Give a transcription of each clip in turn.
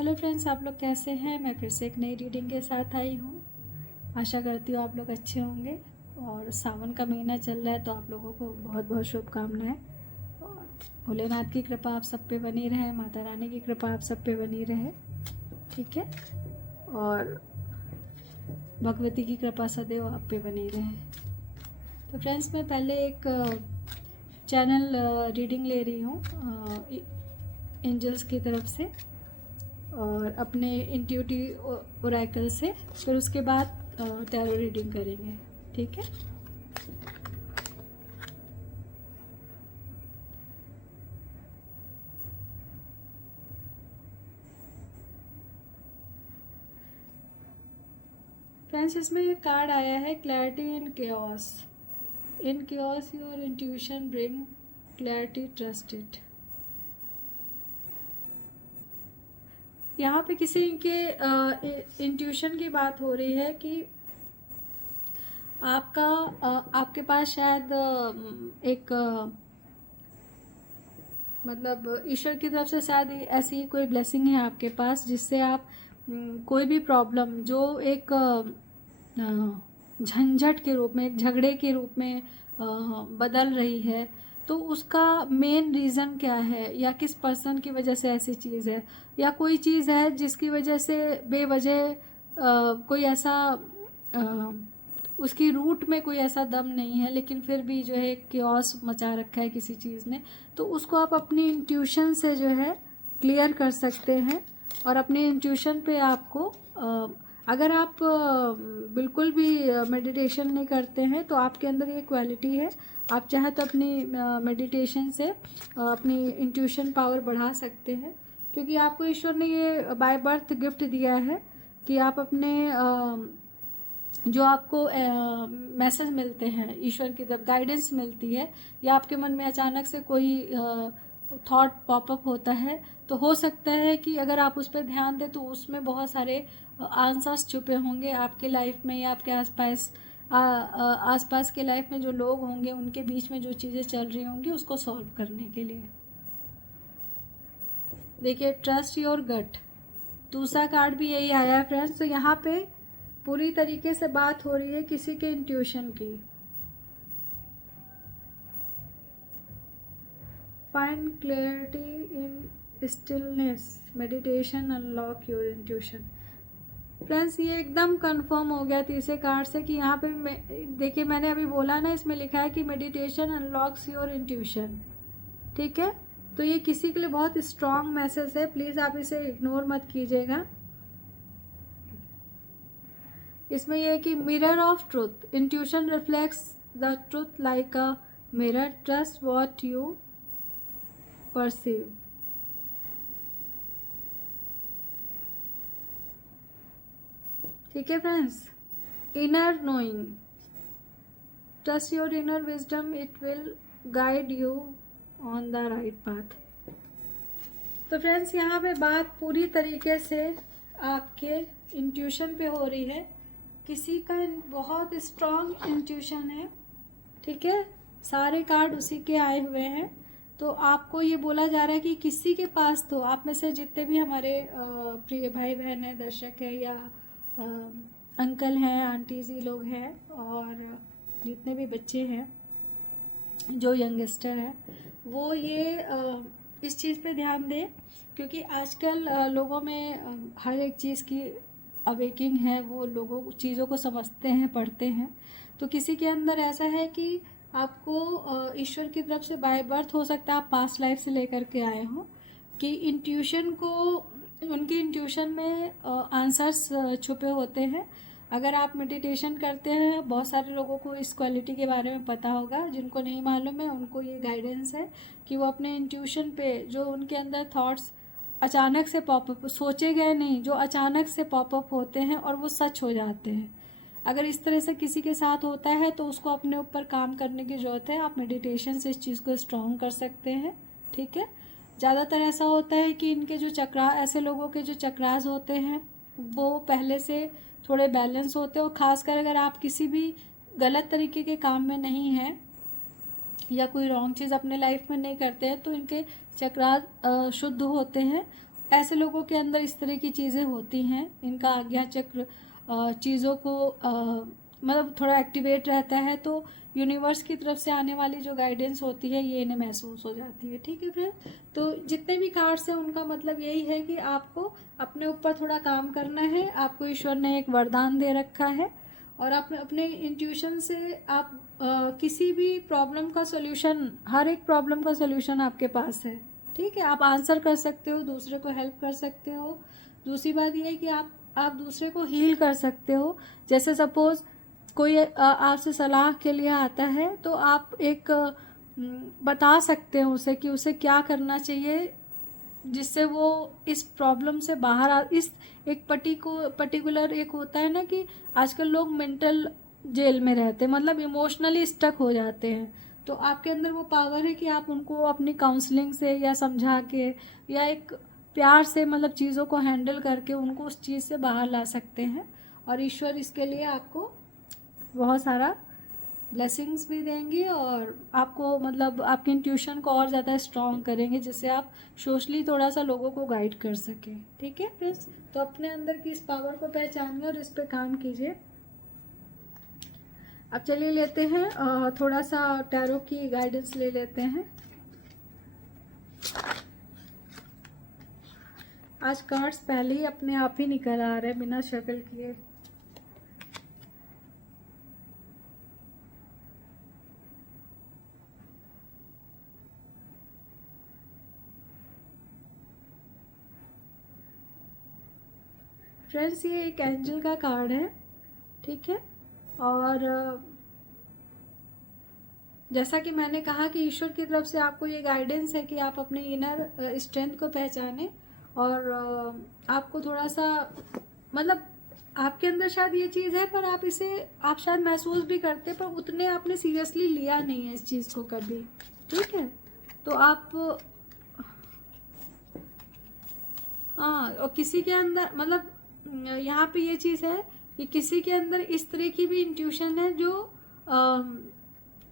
Hello friends, आप लोग कैसे हैं। मैं फिर से एक नई रीडिंग के साथ आई हूँ। आशा करती हूँ आप लोग अच्छे होंगे। और सावन का महीना चल रहा है तो आप लोगों को बहुत बहुत शुभकामनाएं। और भोलेनाथ की कृपा आप सब पे बनी रहे, माता रानी की कृपा आप सब पे बनी रहे। ठीक है। और भगवती की कृपा सदैव आप पे बनी रहे। तो फ्रेंड्स, मैं पहले एक चैनल रीडिंग ले रही हूँ एंजल्स की तरफ से और अपने इंट्यूटिव ओरेकल से। फिर उसके बाद टैरो रीडिंग करेंगे। ठीक है। फ्रेंड्स, इसमें एक कार्ड आया है, clarity in chaos. In chaos your intuition bring clarity, trust it. यहाँ पे किसी के इंट्यूशन की बात हो रही है कि आपका आपके पास शायद एक मतलब ईश्वर की तरफ से शायद ऐसी कोई ब्लेसिंग है आपके पास जिससे आप कोई भी प्रॉब्लम जो एक झंझट के रूप में, एक झगड़े के रूप में बदल रही है, तो उसका मेन रीज़न क्या है, या किस पर्सन की वजह से ऐसी चीज़ है, या कोई चीज़ है जिसकी वजह से बेवजह कोई ऐसा उसकी रूट में कोई ऐसा दम नहीं है, लेकिन फिर भी जो है क्योस मचा रखा है किसी चीज़ ने। तो उसको आप अपनी इंट्यूशन से जो है क्लियर कर सकते हैं। और अपने इंट्यूशन पे आपको अगर आप बिल्कुल भी मेडिटेशन नहीं करते हैं तो आपके अंदर ये क्वालिटी है। आप चाहे तो अपनी मेडिटेशन से अपनी इंट्यूशन पावर बढ़ा सकते हैं, क्योंकि आपको ईश्वर ने ये बाय बर्थ गिफ्ट दिया है कि आप अपने जो आपको मैसेज मिलते हैं ईश्वर की तरफ, गाइडेंस मिलती है, या आपके मन में अचानक से कोई थॉट पॉपअप होता है, तो हो सकता है कि अगर आप उस पर ध्यान दें तो उसमें बहुत सारे आंसर्स छुपे होंगे आपके लाइफ में, या आपके आसपास आसपास के लाइफ में जो लोग होंगे उनके बीच में जो चीज़ें चल रही होंगी उसको सॉल्व करने के लिए। देखिए, ट्रस्ट योर गट, दूसरा कार्ड भी यही आया है फ्रेंड्स। तो यहाँ पे पूरी तरीके से बात हो रही है किसी के इंट्यूशन की। Find clarity in stillness, meditation unlock your intuition. Friends, ये एकदम कंफर्म हो गया तीसरे कार्ड से कि यहाँ पे देखिए, मैंने अभी बोला ना, इसमें लिखा है कि मेडिटेशन अनलॉक्स योर इंट्यूशन। ठीक है। तो ये किसी के लिए बहुत स्ट्रॉन्ग मैसेज है, प्लीज़ आप इसे इग्नोर मत कीजिएगा। इसमें यह है कि mirror of truth, intuition reflects the truth like a mirror, trust what you perceive. ठीक है friends. Inner knowing, trust your inner wisdom, it will guide you on the right path. तो फ्रेंड्स, यहाँ पे बात पूरी तरीके से आपके इंट्यूशन पे हो रही है। किसी का बहुत स्ट्रॉन्ग इंट्यूशन है। ठीक है। सारे कार्ड उसी के आए हुए हैं। तो आपको ये बोला जा रहा है कि किसी के पास, तो आप में से जितने भी हमारे प्रिय भाई बहन हैं, दर्शक हैं, या अंकल हैं, आंटी जी लोग हैं, और जितने भी बच्चे हैं जो यंगस्टर है, वो ये इस चीज़ पे ध्यान दें, क्योंकि आजकल लोगों में हर एक चीज़ की अवेकिंग है, वो लोगों चीज़ों को समझते हैं, पढ़ते हैं। तो किसी के अंदर ऐसा है कि आपको ईश्वर की तरफ से बाय बर्थ, हो सकता है आप पास्ट लाइफ से लेकर के आए हों, कि इंट्यूशन को, उनकी इंट्यूशन में आंसर्स छुपे होते हैं। अगर आप मेडिटेशन करते हैं, बहुत सारे लोगों को इस क्वालिटी के बारे में पता होगा, जिनको नहीं मालूम है उनको ये गाइडेंस है कि वो अपने इंट्यूशन पे जो उनके अंदर थॉट्स अचानक से पॉपअप, सोचे गए नहीं, जो अचानक से पॉपअप होते हैं और वो सच हो जाते हैं। अगर इस तरह से किसी के साथ होता है तो उसको अपने ऊपर काम करने की ज़रूरत है। आप मेडिटेशन से इस चीज़ को स्ट्रॉन्ग कर सकते हैं। ठीक है। ज़्यादातर ऐसा होता है कि इनके जो ऐसे लोगों के जो चक्रास होते हैं वो पहले से थोड़े बैलेंस होते हैं, और ख़ासकर अगर आप किसी भी गलत तरीके के काम में नहीं हैं या कोई रॉन्ग चीज़ अपने लाइफ में नहीं करते हैं तो इनके चक्रास शुद्ध होते हैं ऐसे लोगों के अंदर इस तरह की चीज़ें होती हैं, इनका आज्ञा चक्र चीज़ों को मतलब थोड़ा एक्टिवेट रहता है, तो यूनिवर्स की तरफ से आने वाली जो गाइडेंस होती है ये इन्हें महसूस हो जाती है। ठीक है फ्रेंड, तो जितने भी कार्ड्स हैं उनका मतलब यही है कि आपको अपने ऊपर थोड़ा काम करना है। आपको ईश्वर ने एक वरदान दे रखा है और आप अपने इंट्यूशन से आप किसी भी प्रॉब्लम का सोल्यूशन, हर एक प्रॉब्लम का सोल्यूशन आपके पास है। ठीक है, आप आंसर कर सकते हो, दूसरे को हेल्प कर सकते हो। दूसरी बात यह है कि आप दूसरे को हील कर सकते हो। जैसे सपोज कोई आपसे सलाह के लिए आता है तो आप एक बता सकते हो उसे कि उसे क्या करना चाहिए जिससे वो इस प्रॉब्लम से बाहर आ। इस एक पर्टिकुलर एक होता है ना कि आजकल लोग मेंटल जेल में रहते हैं, मतलब इमोशनली स्टक हो जाते हैं। तो आपके अंदर वो पावर है कि आप उनको अपनी काउंसलिंग से या समझा के या एक प्यार से मतलब चीज़ों को हैंडल करके उनको उस चीज़ से बाहर ला सकते हैं। और ईश्वर इसके लिए आपको बहुत सारा ब्लेसिंग्स भी देंगे और आपको मतलब आपकी इंट्यूशन को और ज़्यादा स्ट्रॉन्ग करेंगे, जिससे आप सोशली थोड़ा सा लोगों को गाइड कर सकें। ठीक है फ्रेंड्स, तो अपने अंदर की इस पावर को पहचानिए और इस पे काम कीजिए। अब चलिए लेते हैं थोड़ा सा टैरो की गाइडेंस ले लेते हैं। आज कार्ड्स पहले ही अपने आप ही निकल आ रहे हैं बिना शफल किए। फ्रेंड्स, ये एक एंजल का कार्ड है। ठीक है, और जैसा कि मैंने कहा कि ईश्वर की तरफ से आपको ये गाइडेंस है कि आप अपने इनर स्ट्रेंथ को पहचानें और आपको थोड़ा सा मतलब आपके अंदर शायद ये चीज़ है पर आप शायद महसूस भी करते, पर उतने आपने सीरियसली लिया नहीं है इस चीज़ को कभी। ठीक है, तो आप हाँ, और किसी के अंदर मतलब यहाँ पे ये चीज़ है कि किसी के अंदर इस तरह की भी इंट्यूशन है जो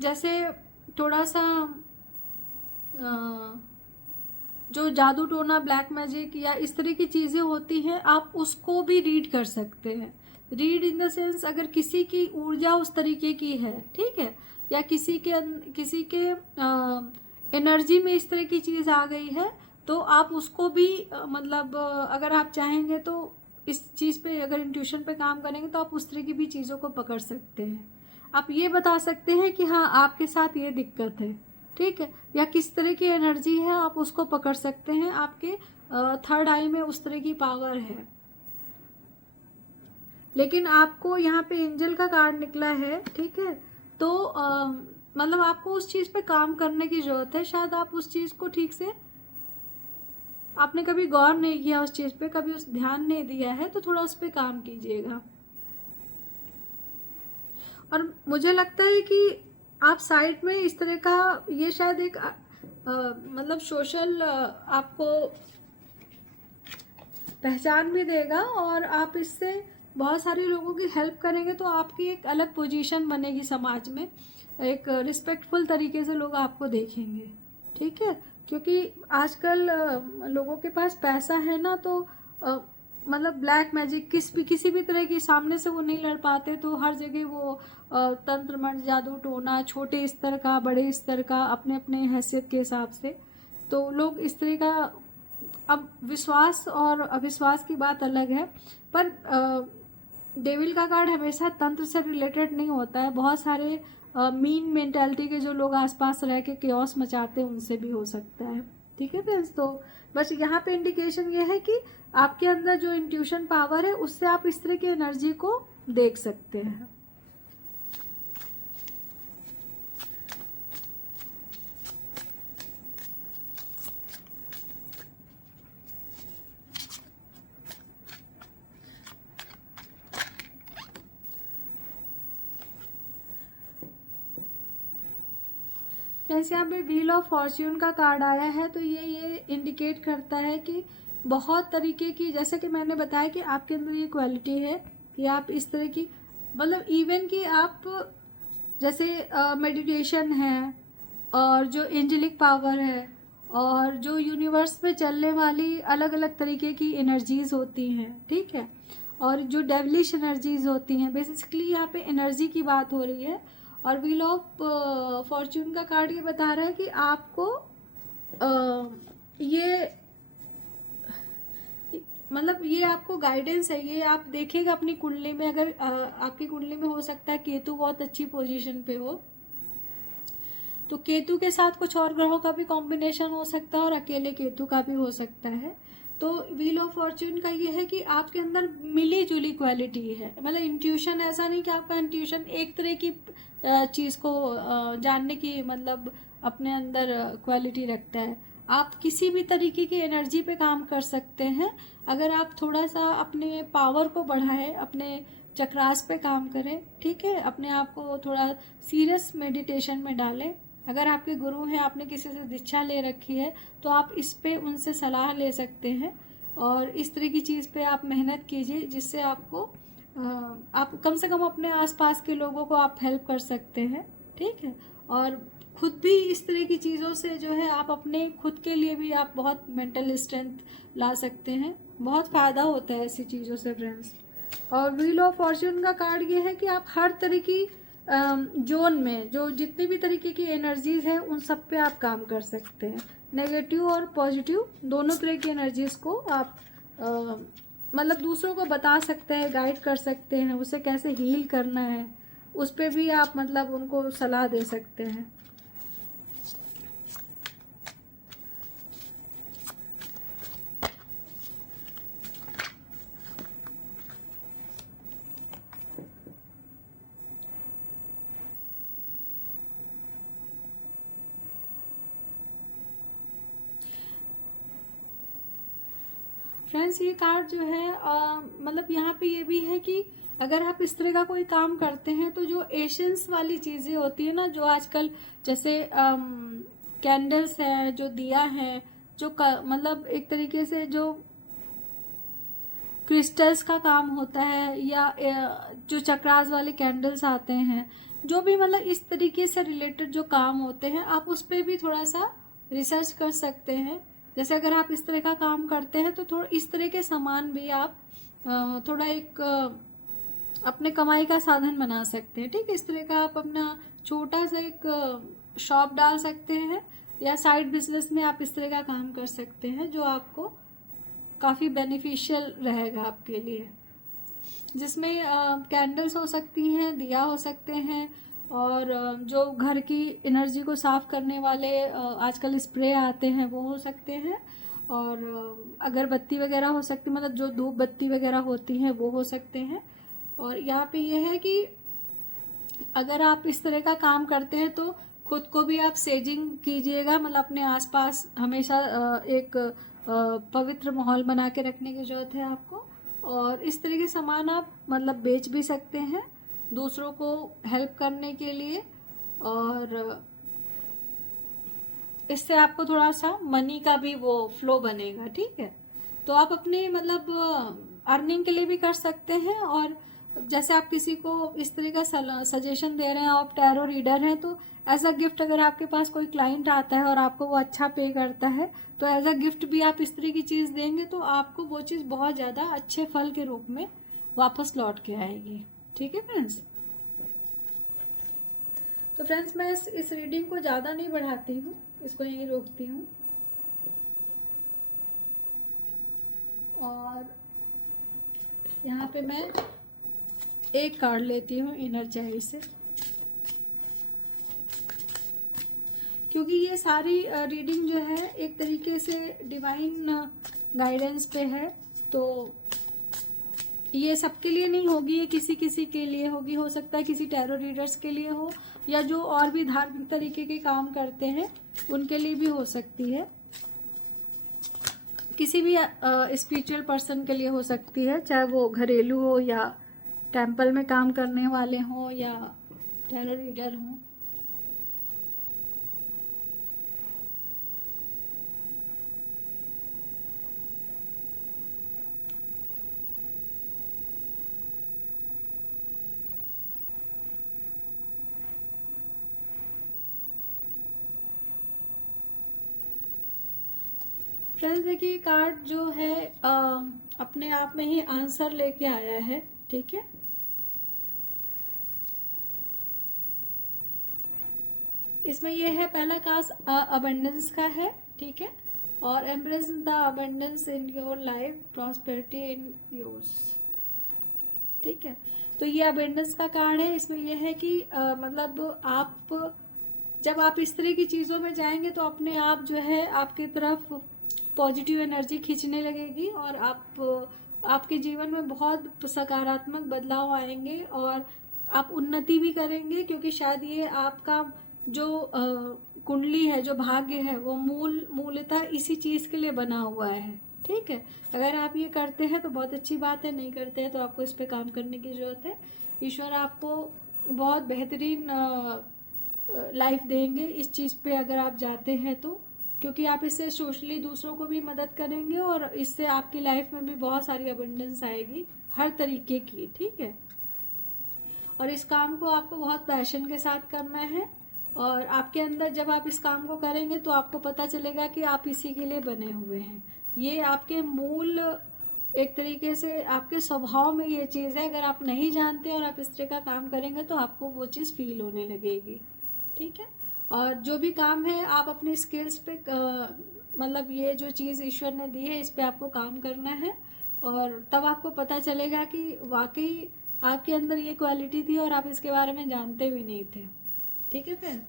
जैसे थोड़ा सा जो जादू टोना, ब्लैक मैजिक या इस तरह की चीज़ें होती हैं, आप उसको भी रीड कर सकते हैं। रीड इन द सेंस, अगर किसी की ऊर्जा उस तरीके की है, ठीक है, या किसी के एनर्जी में इस तरह की चीज़ आ गई है, तो आप उसको भी मतलब अगर आप चाहेंगे तो इस चीज़ पे अगर इंट्यूशन पे काम करेंगे तो आप उस तरह की भी चीज़ों को पकड़ सकते हैं। आप ये बता सकते हैं कि हाँ आपके साथ ये दिक्कत है, ठीक है, या किस तरह की एनर्जी है आप उसको पकड़ सकते हैं। आपके थर्ड आई में उस तरह की पावर है। लेकिन आपको यहाँ पे एंजल का कार्ड निकला है, ठीक है, तो मतलब आपको उस चीज़ पे काम करने की ज़रूरत है। शायद आप उस चीज़ को ठीक से आपने कभी गौर नहीं किया, उस चीज़ पे कभी उस ध्यान नहीं दिया है, तो थोड़ा उस पर काम कीजिएगा। और मुझे लगता है कि आप साइड में इस तरह का ये शायद एक मतलब सोशल आपको पहचान भी देगा और आप इससे बहुत सारे लोगों की हेल्प करेंगे, तो आपकी एक अलग पोजीशन बनेगी समाज में, एक रिस्पेक्टफुल तरीके से लोग आपको देखेंगे। ठीक है, क्योंकि आजकल लोगों के पास पैसा है ना, तो मतलब ब्लैक मैजिक किसी भी तरह के सामने से वो नहीं लड़ पाते, तो हर जगह वो तंत्र मंत्र, जादू टोना, छोटे स्तर का, बड़े स्तर का, अपने अपने हैसियत के हिसाब से, तो लोग इस तरह का। अब विश्वास और अविश्वास की बात अलग है, पर डेविल का कार्ड हमेशा तंत्र से रिलेटेड नहीं होता है। बहुत सारे मीन मेंटालिटी के जो लोग आसपास रह के केओस मचाते हैं, उनसे भी हो सकता है। ठीक है फ्रेंड्स, तो बस यहाँ पे इंडिकेशन ये है कि आपके अंदर जो इंट्यूशन पावर है उससे आप इस तरह की एनर्जी को देख सकते हैं। जैसे यहाँ पे व्हील ऑफ फॉर्च्यून का कार्ड आया है, तो ये इंडिकेट करता है कि बहुत तरीके की, जैसे कि मैंने बताया कि आपके अंदर ये क्वालिटी है कि आप इस तरह की मतलब इवन कि आप जैसे मेडिटेशन है और जो एंजेलिक पावर है और जो यूनिवर्स में चलने वाली अलग अलग तरीके की एनर्जीज होती हैं, ठीक है, और जो डेवलिश एनर्जीज होती हैं, बेसिकली यहाँ पे एनर्जी की बात हो रही है। और व्हील ऑफ फॉर्च्यून का कार्ड ये बता रहा है कि आपको ये मतलब ये आपको गाइडेंस है, ये आप देखिएगा अपनी कुंडली में। अगर आपकी कुंडली में हो सकता है केतु बहुत अच्छी पोजीशन पे हो, तो केतु के साथ कुछ और ग्रहों का भी कॉम्बिनेशन हो सकता है और अकेले केतु का भी हो सकता है। तो व्हील ऑफ फॉर्च्यून का ये है कि आपके अंदर मिली जुली क्वालिटी है, मतलब इंट्यूशन, ऐसा नहीं कि आपका इंट्यूशन एक तरह की चीज़ को जानने की मतलब अपने अंदर क्वालिटी रखता है। आप किसी भी तरीके की एनर्जी पे काम कर सकते हैं अगर आप थोड़ा सा अपने पावर को बढ़ाएं, अपने चक्रास पे काम करें, ठीक है, अपने आप को थोड़ा सीरियस मेडिटेशन में डालें। अगर आपके गुरु हैं, आपने किसी से दीक्षा ले रखी है, तो आप इस पे उनसे सलाह ले सकते हैं और इस तरह की चीज़ पे आप मेहनत कीजिए जिससे आपको आप कम से कम अपने आसपास के लोगों को आप हेल्प कर सकते हैं, ठीक है। और खुद भी इस तरह की चीज़ों से जो है आप अपने खुद के लिए भी आप बहुत मेंटल स्ट्रेंथ ला सकते हैं, बहुत फ़ायदा होता है ऐसी चीज़ों से फ्रेंड्स। और व्हील ऑफ फॉर्च्यून का कार्ड ये है कि आप हर तरह की जोन में जो जितनी भी तरीके की एनर्जीज है उन सब पे आप काम कर सकते हैं। नेगेटिव और पॉजिटिव दोनों तरह की एनर्जीज को आप मतलब दूसरों को बता सकते हैं, गाइड कर सकते हैं, उसे कैसे हील करना है उस पर भी आप मतलब उनको सलाह दे सकते हैं। फ्रेंड्स ये कार्ड जो है मतलब यहाँ पे ये भी है कि अगर आप इस तरह का कोई काम करते हैं तो जो एशंस वाली चीज़ें होती है ना, जो आजकल जैसे कैंडल्स हैं, जो दिया है, जो मतलब एक तरीके से जो क्रिस्टल्स का काम होता है या जो चक्रास वाले कैंडल्स आते हैं, जो भी मतलब इस तरीके से रिलेटेड जो काम होते हैं आप उस पर भी थोड़ा सा रिसर्च कर सकते हैं। जैसे अगर आप इस तरह का काम करते हैं तो थोड़ा इस तरह के सामान भी आप थोड़ा एक अपने कमाई का साधन बना सकते हैं, ठीक है। इस तरह का आप अपना छोटा सा एक शॉप डाल सकते हैं या साइड बिजनेस में आप इस तरह का काम कर सकते हैं जो आपको काफ़ी बेनिफिशियल रहेगा आपके लिए, जिसमें कैंडल्स हो सकती हैं, दिया हो सकते हैं, और जो घर की एनर्जी को साफ़ करने वाले आजकल स्प्रे आते हैं वो हो सकते हैं, और अगरबत्ती वगैरह हो सकती, मतलब जो धूप बत्ती वगैरह होती हैं वो हो सकते हैं। और यहाँ पे ये है कि अगर आप इस तरह का काम करते हैं तो खुद को भी आप सेजिंग कीजिएगा, मतलब अपने आसपास हमेशा एक पवित्र माहौल बना के रखने की ज़रूरत है आपको। और इस तरह के सामान आप मतलब बेच भी सकते हैं दूसरों को हेल्प करने के लिए, और इससे आपको थोड़ा सा मनी का भी वो फ्लो बनेगा, ठीक है। तो आप अपने मतलब अर्निंग के लिए भी कर सकते हैं, और जैसे आप किसी को इस तरह का सजेशन दे रहे हैं, आप टैरो रीडर हैं, तो एज अ गिफ्ट अगर आपके पास कोई क्लाइंट आता है और आपको वो अच्छा पे करता है तो एज अ गिफ्ट भी आप इस तरह की चीज़ देंगे तो आपको वो चीज़ बहुत ज़्यादा अच्छे फल के रूप में वापस लौट के आएगी, ठीक है फ्रेंड्स। तो फ्रेंड्स मैं इस रीडिंग को ज़्यादा नहीं बढ़ाती हूँ, इसको यहीं रोकती हूँ। और यहाँ पे मैं एक कार्ड लेती हूँ इनर चाइल्ड से, क्योंकि ये सारी रीडिंग जो है एक तरीके से डिवाइन गाइडेंस पे है, तो ये सबके लिए नहीं होगी, ये किसी किसी के लिए होगी। हो सकता है किसी टैरो रीडर्स के लिए हो, या जो और भी धार्मिक तरीके के काम करते हैं उनके लिए भी हो सकती है, किसी भी स्पिरिचुअल पर्सन के लिए हो सकती है, चाहे वो घरेलू हो या टेंपल में काम करने वाले हों या टैरो रीडर हों। फ्रेंड्स देखिए, कार्ड जो है अपने आप में ही आंसर लेके आया है, ठीक है। इसमें ये है, पहला कार्ड अबंडेंस का है, ठीक है, और embrace the abundance in your life, prosperity in yours, ठीक है। तो ये अबंडेंस का कार्ड है। इसमें ये है कि मतलब आप जब आप इस तरह की चीज़ों में जाएंगे तो अपने आप जो है आपकी तरफ पॉजिटिव एनर्जी खींचने लगेगी, और आपके जीवन में बहुत सकारात्मक बदलाव आएंगे, और आप उन्नति भी करेंगे, क्योंकि शायद ये आपका जो कुंडली है, जो भाग्य है, वो मूलतः इसी चीज़ के लिए बना हुआ है, ठीक है। अगर आप ये करते हैं तो बहुत अच्छी बात है, नहीं करते हैं तो आपको इस पे काम करने की ज़रूरत है। ईश्वर आपको बहुत बेहतरीन लाइफ देंगे इस चीज़ पे अगर आप जाते हैं तो, क्योंकि आप इससे सोशली दूसरों को भी मदद करेंगे, और इससे आपकी लाइफ में भी बहुत सारी अबंडेंस आएगी हर तरीके की, ठीक है। और इस काम को आपको बहुत पैशन के साथ करना है, और आपके अंदर जब आप इस काम को करेंगे तो आपको पता चलेगा कि आप इसी के लिए बने हुए हैं। ये आपके मूल एक तरीके से आपके स्वभाव में ये चीज़ है। अगर आप नहीं जानते और आप इस तरह का काम करेंगे तो आपको वो चीज़ फील होने लगेगी, ठीक है। और जो भी काम है आप अपनी स्किल्स पे मतलब ये जो चीज़ ईश्वर ने दी है इस पे आपको काम करना है, और तब आपको पता चलेगा कि वाकई आपके अंदर ये क्वालिटी थी और आप इसके बारे में जानते भी नहीं थे, ठीक है फ्रेंड।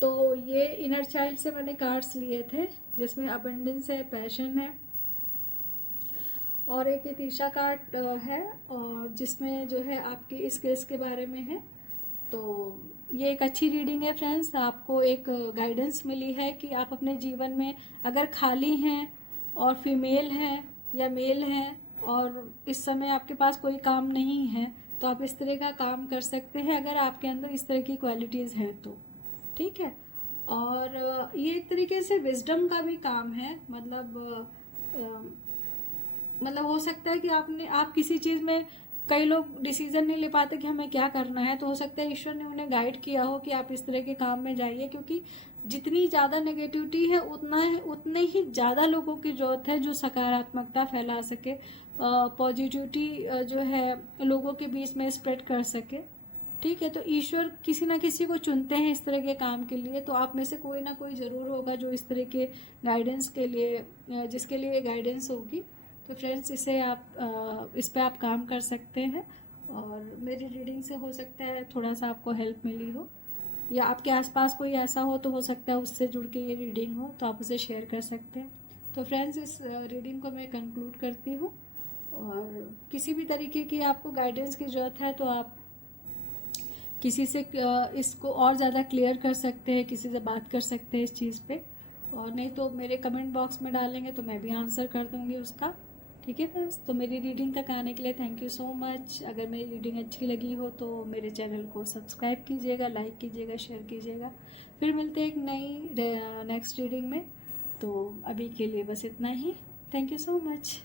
तो ये इनर चाइल्ड से मैंने कार्ड्स लिए थे, जिसमें अबंडेंस है, पैशन है, और एक ये तीसरा कार्ड है, और जिसमें जो है आपकी स्किल्स के बारे में है। तो ये एक अच्छी रीडिंग है फ्रेंड्स। आपको एक गाइडेंस मिली है कि आप अपने जीवन में अगर खाली हैं और फीमेल हैं या मेल हैं, और इस समय आपके पास कोई काम नहीं है, तो आप इस तरह का काम कर सकते हैं अगर आपके अंदर इस तरह की क्वालिटीज़ हैं तो, ठीक है। और ये एक तरीके से विजडम का भी काम है, मतलब हो सकता है कि आप किसी चीज़ में, कई लोग डिसीजन नहीं ले पाते कि हमें क्या करना है, तो हो सकता है ईश्वर ने उन्हें गाइड किया हो कि आप इस तरह के काम में जाइए, क्योंकि जितनी ज़्यादा नेगेटिविटी है उतने ही ज़्यादा लोगों की ज़रूरत है जो सकारात्मकता फैला सके, पॉजिटिविटी जो है लोगों के बीच में स्प्रेड कर सके, ठीक है। तो ईश्वर किसी ना किसी को चुनते हैं इस तरह के काम के लिए, तो आप में से कोई ना कोई ज़रूर होगा जो इस तरह के गाइडेंस के लिए, जिसके लिए गाइडेंस होगी। तो फ्रेंड्स इस पे आप काम कर सकते हैं, और मेरी रीडिंग से हो सकता है थोड़ा सा आपको हेल्प मिली हो, या आपके आसपास कोई ऐसा हो तो हो सकता है उससे जुड़ के ये रीडिंग हो, तो आप उसे शेयर कर सकते हैं। तो फ्रेंड्स इस रीडिंग को मैं कंक्लूड करती हूँ, और किसी भी तरीके की आपको गाइडेंस की ज़रूरत है तो आप किसी से इसको और ज़्यादा क्लियर कर सकते हैं, किसी से बात कर सकते हैं इस चीज़ पे, और नहीं तो मेरे कमेंट बॉक्स में डालेंगे तो मैं भी आंसर कर दूँगी उसका, ठीक है फ्रेंड्स। तो मेरी रीडिंग तक आने के लिए थैंक यू सो मच। अगर मेरी रीडिंग अच्छी लगी हो तो मेरे चैनल को सब्सक्राइब कीजिएगा, लाइक कीजिएगा, शेयर कीजिएगा। फिर मिलते हैं एक नई नेक्स्ट रीडिंग में। तो अभी के लिए बस इतना ही। Thank you so much.